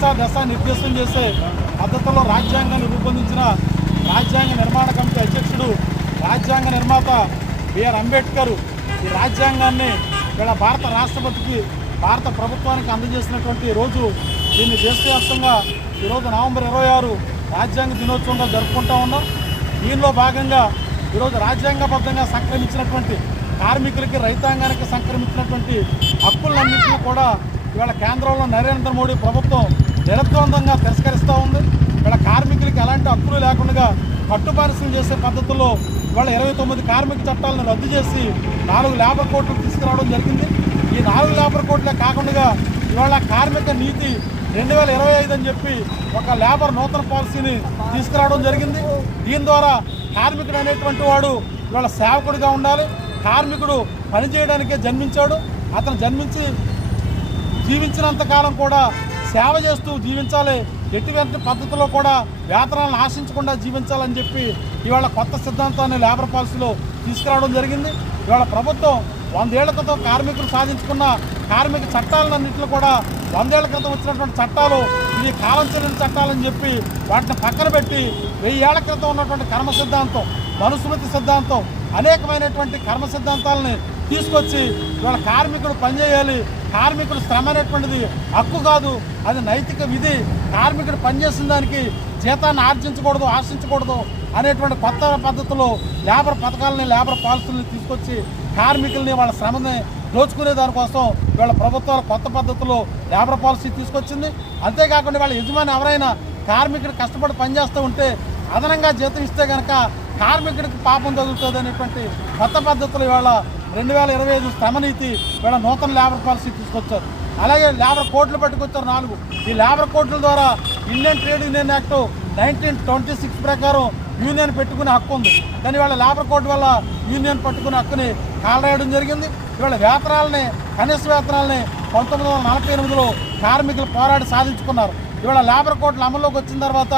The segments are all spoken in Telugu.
దేశానికి దిశ దశ నిర్దేశం చేసే పద్ధతిలో రాజ్యాంగాన్ని రూపొందించిన రాజ్యాంగ నిర్మాణ కమిటీ అధ్యక్షుడు రాజ్యాంగ నిర్మాత బిఆర్ అంబేద్కర్ ఈ రాజ్యాంగాన్ని ఇక్కడ భారత రాష్ట్రపతికి భారత ప్రభుత్వానికి అందజేసినటువంటి రోజు దీన్ని దేశవ్యాప్తంగా ఈరోజు నవంబర్ ఇరవై ఆరు రాజ్యాంగ దినోత్సవంగా జరుపుకుంటా ఉన్నాం. దీనిలో భాగంగా ఈరోజు రాజ్యాంగబద్ధంగా సంక్రమించినటువంటి కార్మికులకి రైతాంగానికి సంక్రమించినటువంటి హక్కులన్నింటినీ కూడా ఇవాళ కేంద్రంలో నరేంద్ర మోడీ ప్రభుత్వం నిరద్వందంగా తిరస్కరిస్తూ ఉంది. వీళ్ళ కార్మికులకి ఎలాంటి హక్కులు లేకుండా కట్టుబానిసం చేసే పద్ధతుల్లో ఇవాళ ఇరవై తొమ్మిది కార్మిక చట్టాలను రద్దు చేసి నాలుగు లేబర్ కోట్లు తీసుకురావడం జరిగింది. ఈ నాలుగు లేబర్ కోట్లే కాకుండా ఇవాళ కార్మిక నీతి రెండు వేల ఇరవై ఐదు అని చెప్పి ఒక లేబర్ నూతన పాలసీని తీసుకురావడం జరిగింది. దీని ద్వారా కార్మికుడు అనేటువంటి వాడు ఇవాళ సేవకుడిగా ఉండాలి. కార్మికుడు పనిచేయడానికే జన్మించాడు. అతను జన్మించి జీవించినంత కాలం కూడా సేవ చేస్తూ జీవించాలి. ఎటువంటి పద్ధతిలో కూడా వేతనాలను ఆశించకుండా జీవించాలని చెప్పి ఇవాళ కొత్త సిద్ధాంతాన్ని లేబర్ పాలసీలో తీసుకురావడం జరిగింది. ఇవాళ ప్రభుత్వం వందేళ్ళ క్రితం కార్మికులు సాధించుకున్న కార్మిక చట్టాలన్నింటిలో కూడా వందేళ్ళ క్రితం వచ్చినటువంటి చట్టాలు ఇవి కాలం చెల్లిన చట్టాలని చెప్పి వాటిని పక్కన పెట్టి వెయ్యి ఏళ్ళ క్రితం ఉన్నటువంటి కర్మ సిద్ధాంతం మనుస్మృతి సిద్ధాంతం అనేకమైనటువంటి కర్మ సిద్ధాంతాలని తీసుకొచ్చి ఇవాళ కార్మికుడు పనిచేయాలి. కార్మికుడు శ్రమ అనేటువంటిది హక్కు కాదు అది నైతిక విధి. కార్మికుడు పనిచేసిన దానికి జీతాన్ని ఆర్జించకూడదు ఆశించకూడదు అనేటువంటి కొత్త పద్ధతిలో లేబర్ పథకాలని లేబర్ పాలసీలని తీసుకొచ్చి కార్మికుల్ని వాళ్ళ శ్రమని దోచుకునే దానికోసం వీళ్ళ ప్రభుత్వాలు కొత్త పద్ధతిలో లేబర్ పాలసీ తీసుకొచ్చింది. అంతేకాకుండా వాళ్ళ యజమాని ఎవరైనా కార్మికుడు కష్టపడి పనిచేస్తూ ఉంటే అదనంగా జీతం ఇస్తే కనుక కార్మికుడికి పాపం తగులుతుంది అనేటువంటి కొత్త పద్ధతులు ఇవాళ రెండు వేల ఇరవై ఐదు శ్రమనీతి వీళ్ళ నూతన లేబర్ పాలసీ తీసుకొచ్చారు. అలాగే లేబర్ కోట్లు పట్టుకొచ్చారు నాలుగు. ఈ లేబర్ కోట్ల ద్వారా Indian trade union act nineteen twenty six ప్రకారం యూనియన్ పెట్టుకునే హక్కు ఉంది. కానీ వాళ్ళ లేబర్ కోడ్ వల్ల యూనియన్ పట్టుకునే హక్కుని కాలరాయడం జరిగింది. ఇవాళ వేతనాలని కనీస వేతనాలని పంతొమ్మిది వందల నలభై ఎనిమిదిలో కార్మికులు పోరాడి సాధించుకున్నారు. ఇవాళ లేబర్ కోడ్లు అమల్లోకి వచ్చిన తర్వాత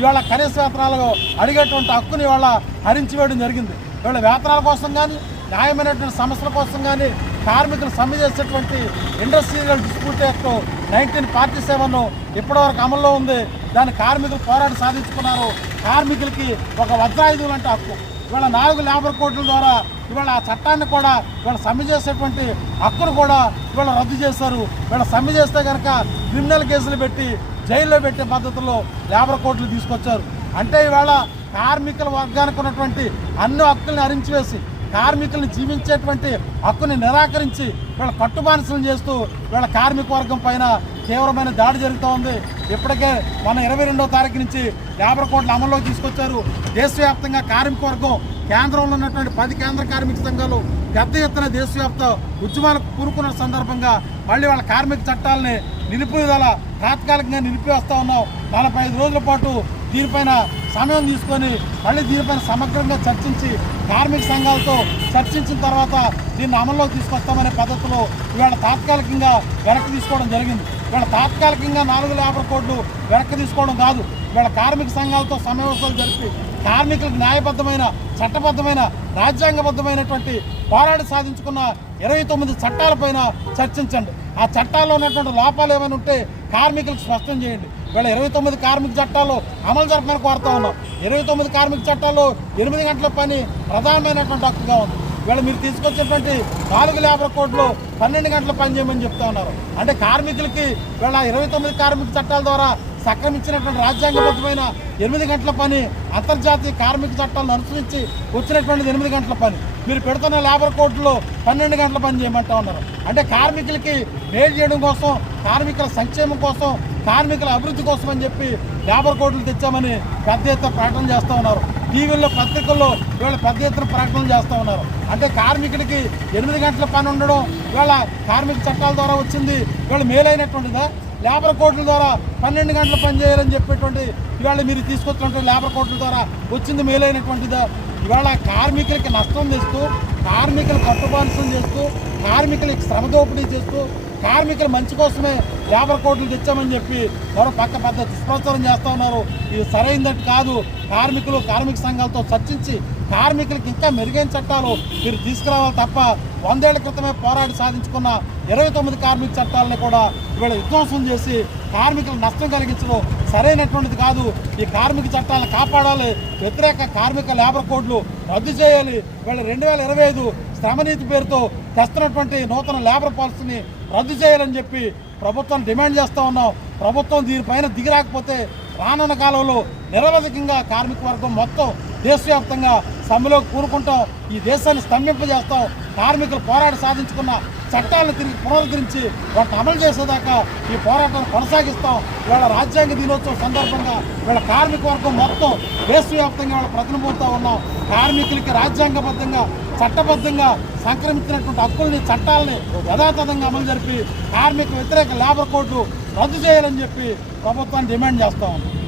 ఇవాళ కనీస వేతనాలు అడిగేటువంటి హక్కుని ఇవాళ హరించి వేయడం జరిగింది. ఇవాళ వేతనాల కోసం కానీ న్యాయమైనటువంటి సమస్యల కోసం కానీ కార్మికులు సమ్మె చేసేటువంటి industrial dispute act nineteen forty seven ఇప్పటివరకు అమల్లో ఉంది. దాన్ని కార్మికులు పోరాటం సాధించుకున్నారు. కార్మికులకి ఒక వజ్రాయుధం లాంటి హక్కు. ఇవాళ నాలుగు లేబర్ కోడ్ల ద్వారా ఇవాళ ఆ చట్టాన్ని కూడా ఇవాళ సమ్మె చేసేటువంటి హక్కును కూడా ఇవాళ రద్దు చేశారు. ఇవాళ సమ్మె చేస్తే కనుక క్రిమినల్ కేసులు పెట్టి జైల్లో పెట్టే పద్ధతుల్లో లేబర్ కోడ్లు తీసుకొచ్చారు. అంటే ఇవాళ కార్మికుల వర్గానికి ఉన్నటువంటి అన్ని హక్కుల్ని అరించివేసి కార్మికుల్ని జీవించేటువంటి హక్కుని నిరాకరించి వీళ్ళ కట్టుబానిసలు చేస్తూ వీళ్ళ కార్మిక వర్గం పైన తీవ్రమైన దాడి జరుగుతూ ఉంది. ఇప్పటికే మన ఇరవై రెండో తారీఖు నుంచి యాభై కోట్లు అమల్లోకి తీసుకొచ్చారు. దేశవ్యాప్తంగా కార్మిక వర్గం కేంద్రంలో ఉన్నటువంటి పది కేంద్ర కార్మిక సంఘాలు పెద్ద ఎత్తున దేశవ్యాప్త ఉద్యమాలకు కూరుకున్న సందర్భంగా మళ్ళీ వాళ్ళ కార్మిక చట్టాలని నిలిపిదల తాత్కాలికంగా నిలిపివేస్తూ ఉన్నాం. నలభై ఐదు రోజుల పాటు దీనిపైన సమయం తీసుకొని మళ్ళీ దీనిపైన సమగ్రంగా చర్చించి కార్మిక సంఘాలతో చర్చించిన తర్వాత దీన్ని అమల్లోకి తీసుకొస్తామనే పద్ధతిలో ఇవాళ తాత్కాలికంగా వెనక్కి తీసుకోవడం జరిగింది. ఇవాళ తాత్కాలికంగా నాలుగు లేబర్ కోడ్లు వెనక్కి తీసుకోవడం కాదు. ఇవాళ కార్మిక సంఘాలతో సమావేశాలు జరిపి కార్మికులకు న్యాయబద్ధమైన చట్టబద్ధమైన రాజ్యాంగబద్ధమైనటువంటి పోరాడి సాధించుకున్న ఇరవై తొమ్మిది చట్టాలపైన చర్చించండి. ఆ చట్టాల్లో ఉన్నటువంటి లోపాలు ఏమైనా ఉంటే కార్మికులకు స్పష్టం చేయండి. వీళ్ళ ఇరవై తొమ్మిది కార్మిక చట్టాలు అమలు జరపమని కోరుతా ఉన్నాం. ఇరవై తొమ్మిది కార్మిక చట్టాల్లో ఎనిమిది గంటల పని ప్రధానమైనటువంటి హక్కుగా ఉంది. వీళ్ళు మీరు తీసుకొచ్చినటువంటి నాలుగు లేబర్ కోడ్లు పన్నెండు గంటల పని చేయమని చెప్తా ఉన్నారు. అంటే కార్మికులకి వీళ్ళ ఇరవై తొమ్మిది కార్మిక చట్టాల ద్వారా సక్రమించినటువంటి రాజ్యాంగబద్ధమైన ఎనిమిది గంటల పని అంతర్జాతీయ కార్మిక చట్టాలను అనుసరించి వచ్చినటువంటి ఎనిమిది గంటల పని. మీరు పెడుతున్న లేబర్ కోర్టులో పన్నెండు గంటల పని చేయమంటా ఉన్నారు. అంటే కార్మికులకి మేలు చేయడం కోసం కార్మికుల సంక్షేమం కోసం కార్మికుల అభివృద్ధి కోసం అని చెప్పి లేబర్ కోర్టులు తెచ్చామని పెద్ద ఎత్తున ప్రకటన చేస్తూ ఉన్నారు. టీవీల్లో పత్రికల్లో వీళ్ళు పెద్ద ఎత్తున ప్రకటనలు చేస్తూ ఉన్నారు. అంటే కార్మికుడికి ఎనిమిది గంటల పని ఉండడం ఇవాళ కార్మిక చట్టాల ద్వారా వచ్చింది వీళ్ళు మేలైనటువంటిదా? లేబర్ కోర్టుల ద్వారా పన్నెండు గంటలు పని చేయాలని చెప్పేటువంటి ఇవాళ మీరు తీసుకొచ్చినటువంటి లేబర్ కోర్టుల ద్వారా వచ్చింది మేలైనటువంటిదా? ఇవాళ కార్మికులకి నష్టం తెస్తూ కార్మికులు కట్టుబానిసం చేస్తూ కార్మికులకి శ్రమ దోపిడీ చేస్తూ కార్మికుల మంచి కోసమే లేబర్ కోడ్లు తెచ్చామని చెప్పి మరో పక్క పెద్ద దుష్ప్రచారం చేస్తూ ఉన్నారు. ఇది సరైనది కాదు. కార్మికులు కార్మిక సంఘాలతో చర్చించి కార్మికులకు ఇంకా మెరుగైన చట్టాలు మీరు తీసుకురావాలి తప్ప వందేళ్ళ క్రితమే పోరాడి సాధించుకున్న ఇరవై తొమ్మిది కార్మిక చట్టాలని కూడా ఇవాళ విధ్వంసం చేసి కార్మికులకు నష్టం కలిగించడం సరైనటువంటిది కాదు. ఈ కార్మిక చట్టాలను కాపాడాలి. వ్యతిరేక కార్మిక లేబర్ కోడ్లు రద్దు చేయాలి. వీళ్ళ రెండు వేల ఇరవై ఐదు శ్రమనీతి పేరుతో తెస్తున్నటువంటి నూతన లేబర్ పాలసీని రద్దు చేయాలని చెప్పి ప్రభుత్వం డిమాండ్ చేస్తూ ఉన్నాం ప్రభుత్వం దీనిపైన దిగిరాకపోతే రానున్న కాలంలో నిరవధికంగా కార్మిక వర్గం మొత్తం దేశవ్యాప్తంగా సమ్మెలోకి కూరుకుంటాం. ఈ దేశాన్ని స్తంభింపజేస్తాం. కార్మికులు పోరాట సాధించుకున్న చట్టాలను తిరిగి పునరుద్ధరించి వాటిని అమలు చేసేదాకా ఈ పోరాటాన్ని కొనసాగిస్తాం. ఇవాళ రాజ్యాంగ దినోత్సవం సందర్భంగా వీళ్ళ కార్మిక వర్గం మొత్తం దేశవ్యాప్తంగా వాళ్ళ ప్రతినిపోతూ ఉన్నాం. కార్మికులకి రాజ్యాంగబద్ధంగా చట్టబద్ధంగా సంక్రమించినటువంటి హక్కుల్ని చట్టాలని యథాతథంగా అమలు జరిపి కార్మిక వ్యతిరేక లేబర్ కోడ్లు రద్దు చేయాలని చెప్పి ప్రభుత్వాన్ని డిమాండ్ చేస్తా ఉన్నాం.